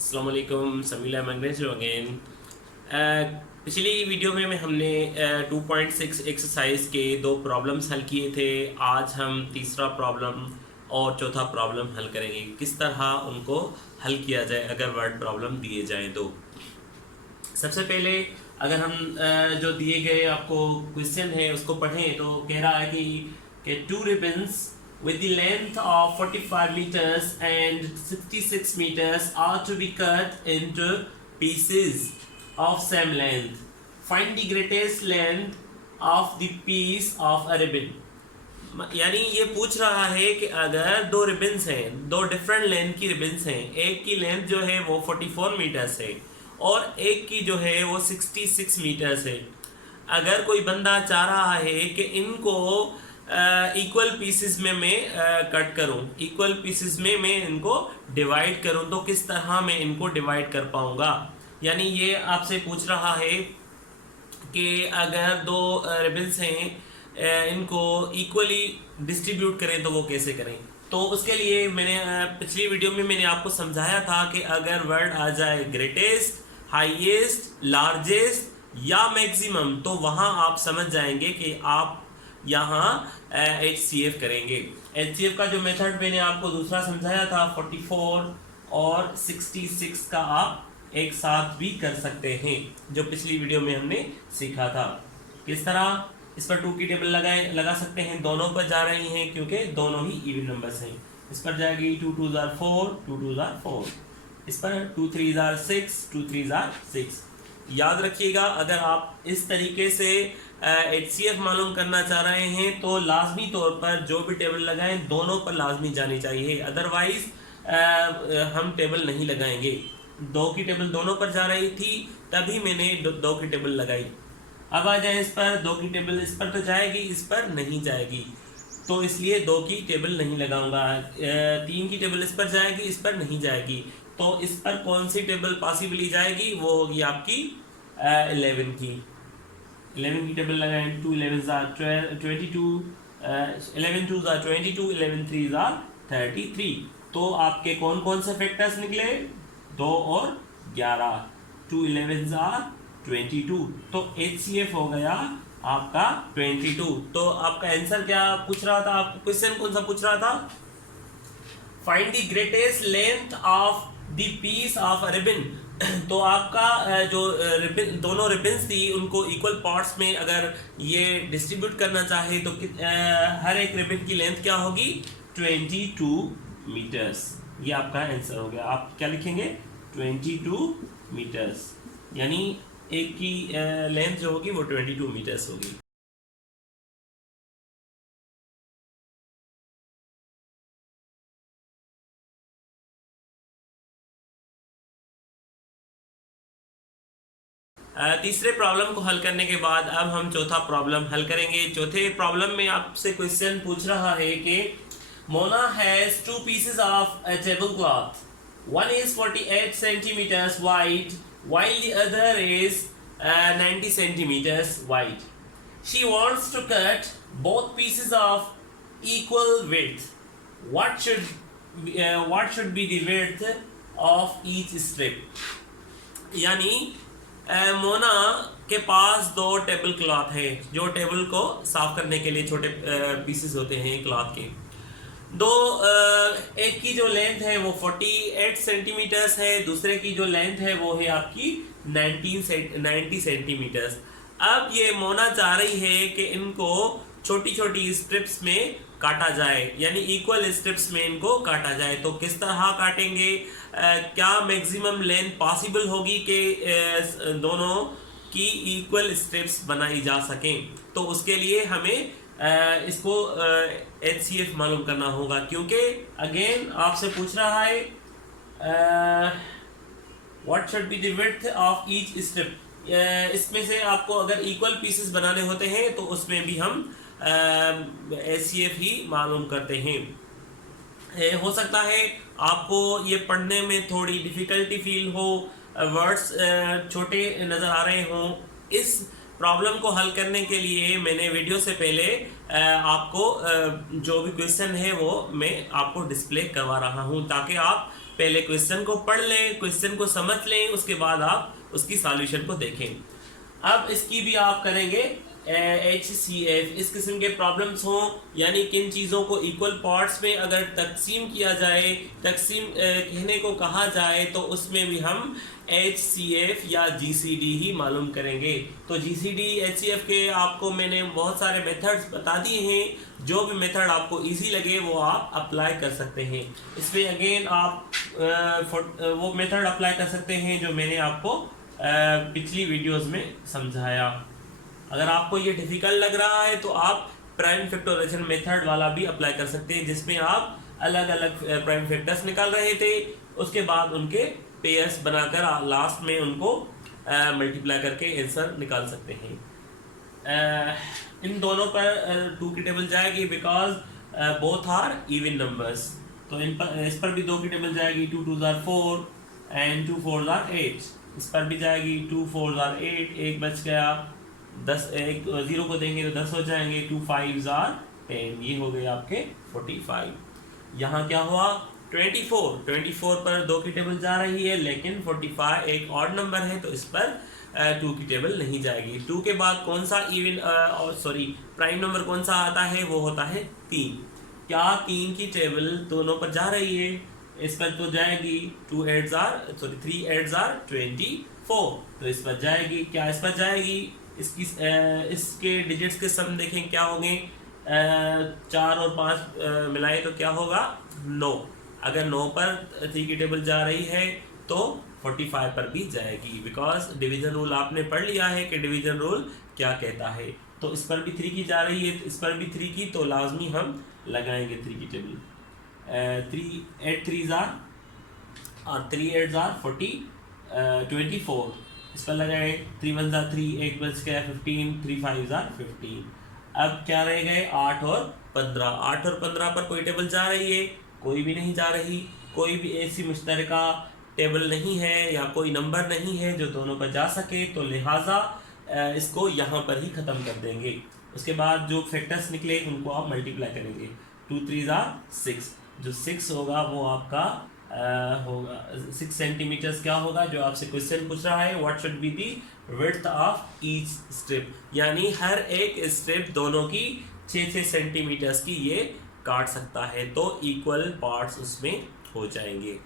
अस्सलाम वालेकुम, समीला मैग्नेज अगेन। पिछली वीडियो में हमने 2.6 एक्सरसाइज के दो प्रॉब्लम्स हल किए थे। आज हम तीसरा प्रॉब्लम और चौथा प्रॉब्लम हल करेंगे, किस तरह उनको हल किया जाए अगर वर्ड प्रॉब्लम दिए जाएं तो। सबसे पहले अगर हम जो दिए गए आपको क्वेश्चन है उसको पढ़ें तो कह रहा है कि two ribbons with the length of 45 meters and 66 meters are to be cut into pieces of same length. Find the greatest length of the piece of a ribbon. यानी ये पूछ रहा है कि अगर दो रिबन्स हैं, दो डिफरेंट लेंथ की रिबन्स हैं, एक की लेंथ जो है वो 44 मीटर्स है और एक की जो है वो 66 मीटर्स है। अगर कोई बंदा चाह रहा है कि इनको इक्वल पीसेस में मैं कट करूं, इक्वल पीसेस में मैं इनको डिवाइड करूं, तो किस तरह मैं इनको डिवाइड कर पाऊंगा। यानी ये आपसे पूछ रहा है कि अगर दो रिबन्स हैं इनको इक्वली डिस्ट्रीब्यूट करें तो वो कैसे करें। तो उसके लिए मैंने पिछली वीडियो में मैंने आपको समझाया था कि अगर वर्ड आ जाए ग्रेटेस्ट, हाईएस्ट, लार्जेस्ट या मैक्सिमम, तो वहाँ आप समझ जाएंगे कि आप यहाँ HCF करेंगे। HCF का जो मेथड मैंने आपको दूसरा समझाया था 44 और 66 का आप एक साथ भी कर सकते हैं, जो पिछली वीडियो में हमने सीखा था। किस तरह इस पर 2 की टेबल लगा सकते हैं, दोनों पर जा रही हैं क्योंकि दोनों ही इवन नंबर्स हैं। इस पर जाएगी 2 2s are 4, 2 2s are 4। इस पर 2 3s are 6, 2 3s are 6। याद रखिएगा, अगर आप इस तरीके से HCF मालूम करना चाह रहे हैं तो लाजमी तौर पर जो भी टेबल लगाएं दोनों पर लाजमी जानी चाहिए, अदरवाइज हम टेबल नहीं लगाएंगे। 2 की टेबल दोनों पर जा रही थी तभी मैंने 2 की टेबल लगाई। अब आ जाए इस पर, 2 की टेबल इस पर तो जाएगी, इस पर नहीं जाएगी, तो इसलिए 2 की टेबल नहीं लगाऊंगा। 3 की टेबल इस पर जाएगी, इस पर नहीं जाएगी, तो इस पर कौन सी टेबल पॉसिबली जाएगी, वो होगी आपकी 11 की। 11 की टेबल लगाएं, 2 11s are 22, 11 2s are 22, 11 3s are 33। तो आपके कौन कौन से फैक्टर्स निकले, 2 और 11, 2 11s are 22, तो HCF हो गया आपका 22। तो आपका आंसर क्या पूछ रहा था, आपको क्वेश्चन कौन सा पूछ रहा था, find the greatest length of the piece of a ribbon. तो आपका जो रिबन, दोनों रिबन्स थी उनको इक्वल पार्ट्स में अगर ये डिस्ट्रीब्यूट करना चाहे तो हर एक रिबन की लेंथ क्या होगी, 22 मीटर्स। ये आपका आंसर हो गया। आप क्या लिखेंगे, 22 मीटर्स, यानी एक की लेंथ जो होगी वो 22 मीटर्स होगी। तीसरे प्रॉब्लम को हल करने के बाद अब हम चौथा प्रॉब्लम हल करेंगे। चौथे प्रॉब्लम में आपसे क्वेश्चन पूछ रहा है कि Mona has 2 pieces of a tablecloth. One is 48 centimeters wide while the other is 90 centimeters wide. She wants to cut both pieces of equal width. What should be the width of each strip? यानी मोना के पास 2 table cloth है, जो table को साफ करने के लिए छोटे पीसेस होते हैं क्लॉथ के। एक की जो लेंथ है वो 48 सेंटीमीटर्स है, दूसरे की जो लेंथ है वो है आपकी 90 सेंटीमीटर्स। अब ये मोना चाह रही है कि इनको छोटी छोटी स्ट्रिप्स में काटा जाए, यानी इक्वल स्ट्रिप्स में इनको काटा जाए। तो किस तरह काटेंगे, क्या मैक्सिमम लेंथ पॉसिबल होगी कि दोनों की इक्वल स्ट्रिप्स बनाई जा सकें। तो उसके लिए हमें इसको HCF मालूम करना होगा, क्योंकि अगेन आपसे पूछ रहा है what should be the width of each strip. इसमें से आपको अगर इक्वल पीसेस बनाने होते हैं तो उसमें भी हम HCF ही मालूम करते हैं। हो सकता है आपको ये पढ़ने में थोड़ी डिफ़िकल्टी फील हो, वर्ड्स छोटे नज़र आ रहे हों। इस प्रॉब्लम को हल करने के लिए मैंने वीडियो से पहले आपको जो भी क्वेश्चन है वो मैं आपको डिस्प्ले करवा रहा हूँ, ताकि आप पहले क्वेश्चन को पढ़ लें, क्वेश्चन को समझ लें, उसके बाद आप उसकी सॉल्यूशन को देखें। अब इसकी भी आप करेंगे HCF। इस किस्म के प्रॉब्लम्स हों, यानी किन चीज़ों को इक्वल पार्ट्स में अगर तकसीम किया जाए, तकसीम कहने को कहा जाए, तो उसमें भी हम HCF या GCD ही मालूम करेंगे। तो GCD HCF के आपको मैंने बहुत सारे मेथड्स बता दिए हैं। जो भी मेथड आपको इजी लगे वो आप अप्लाई कर सकते हैं। इसमें अगेन आप वो मेथड अप्लाई कर सकते हैं जो मैंने आपको पिछली वीडियोस में समझाया। अगर आपको ये डिफिकल्ट लग रहा है तो आप प्राइम फैक्टराइजेशन मेथड वाला भी अप्लाई कर सकते हैं, जिसमें आप अलग अलग प्राइम फैक्टर्स निकाल रहे थे, उसके बाद उनके पेयर्स बनाकर लास्ट में उनको मल्टीप्लाई करके आंसर निकाल सकते हैं। इन दोनों पर 2 की टेबल जाएगी because both are even numbers. तो इस पर भी 2 की टेबल जाएगी, 2 2s are 4 and 2 4s are 8। इस पर भी जाएगी, 2 4s are 8, एक बच गया, 10 एक 0 को देंगे तो 10 हो जाएंगे, 2 5s are 10, ये हो गए आपके 45। यहाँ क्या हुआ 24 पर 2 की टेबल जा रही है, लेकिन 45 एक ऑड नंबर है तो इस पर 2 की टेबल नहीं जाएगी। 2 के बाद कौन सा प्राइम नंबर कौन सा आता है, वो होता है 3। क्या 3 की टेबल दोनों पर जा रही है? इस पर तो जाएगी, 3 8s are 24, तो इस पर जाएगी। क्या इस पर जाएगी? इसके डिजिट्स के सम देखें क्या होंगे, 4 और 5 मिलाए तो क्या होगा 9। अगर 9 पर 3 की टेबल जा रही है तो 45 पर भी जाएगी, बिकॉज डिवीजन रूल आपने पढ़ लिया है कि डिवीजन रूल क्या कहता है। तो इस पर भी 3 की जा रही है, तो इस पर भी 3 की, तो लाजमी हम लगाएंगे 3 की टेबल। 8 3s are और 3 8s are 24, इस पर लगाए, 3 1s are 3, एक बच गया 15, 3 5s are 15। अब क्या रह गए 8 और 15। 8 और 15 पर कोई टेबल जा रही है? कोई भी नहीं जा रही। कोई भी ऐसी मुश्तरका टेबल नहीं है या कोई नंबर नहीं है जो दोनों पर जा सके, तो लिहाजा इसको यहाँ पर ही ख़त्म कर देंगे। उसके बाद जो फैक्टर्स निकले उनको आप मल्टीप्लाई करेंगे। 2 3s are 6, जो 6 होगा वो आपका होगा 6 सेंटीमीटर्स। क्या होगा जो आपसे क्वेश्चन पूछ रहा है, what should be the width of each strip, यानी हर एक स्ट्रिप दोनों की 6 सेंटीमीटर्स की ये काट सकता है, तो इक्वल पार्ट्स उसमें हो जाएंगे।